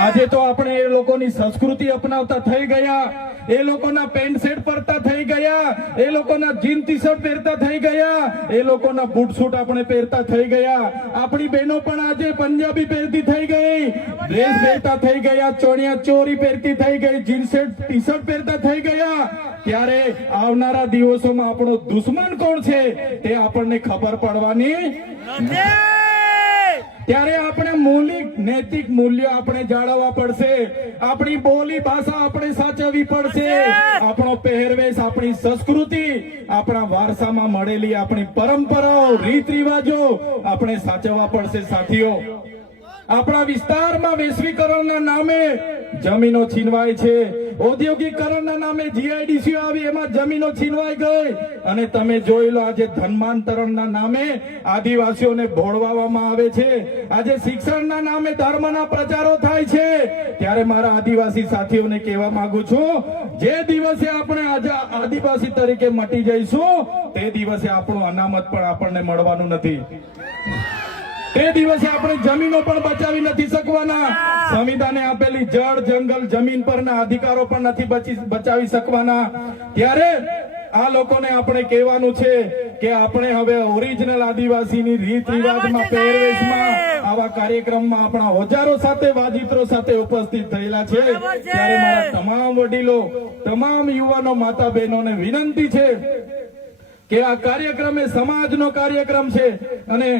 આજે તો આપણે એ લોકોની સંસ્કૃતિ અપનાવતા થઈ ગયા, એ લોકોના પેન્ટ શર્ટ પહેરતા થઈ ગયા, એ લોકોના જીન ટી શર્ટ પહેરતા થઈ ગયા, એ લોકોના બૂટ સૂટ આપણે પહેરતા થઈ ગયા. આપણી બહેનો પણ આજે પંજાબી પહેરતી થઈ ગઈ, ડ્રેસ પહેરતા થઈ ગયા, ચણિયા ચોરી પહેરતી થઈ ગઈ, જીન શર્ટ ટી શર્ટ પહેરતા થઈ ગયા. ત્યારે આવનારા દિવસોમાં આપણો દુશ્મન કોણ છે તે આપણને ખબર પડવાની નથી. ત્યારે આપણે મૌલિક નૈતિક મૂલ્યો આપણે જાળવવા પડશે, આપણી બોલી ભાષા આપણે સાચવવી પડશે, આપણો પહેરવેશ, આપણી સંસ્કૃતિ, આપણા વારસામાં મળેલી આપણી પરંપરાઓ, રીત રિવાજો આપણે સાચવવા પડશે. સાથીઓ, આપણા વિસ્તારમાં વૈશ્વિકરણના નામે જમીનો છીનવાય છે, ઔદ્યોગિકરણના નામે જીઆઈડીસી આવી એમાં જમીનો છીનવાઈ ગઈ, અને તમે જોઈ લો આજે ધર્માંતરણના નામે આદિવાસીઓને ભોળવામાં આવે છે, આજે શિક્ષણના નામે ધર્મના પ્રચારો થાય છે. ત્યારે મારા આદિવાસી સાથીઓને કહેવા માંગુ છું, જે દિવસે આપણે આજે આદિવાસી તરીકે મટી જઈશું તે દિવસે આપણું અનામત પણ આપણને મળવાનું નથી, તે દિવસે આપણે જમીનો પણ બચાવી નથી શકવાના, સંવિધાને આપેલી જળ જંગલ જમીન પરના અધિકારો પણ નથી બચાવી શકવાના. ત્યારે આ લોકોને આપણે કહેવાનું છે કે આપણે હવે ઓરિજિનલ આદિવાસીની રીત રિવાજમાં, પહેરવેશમાં, આવા કાર્યક્રમમાં આપણા હજારો સાથે વાજિત્રો સાથે ઉપસ્થિત થયેલા છે. ત્યારે મારા તમામ વડીલો, તમામ યુવાનો, માતા બહેનોને વિનંતી છે કે આ કાર્યક્રમ એ સમાજનો કાર્યક્રમ છે, અને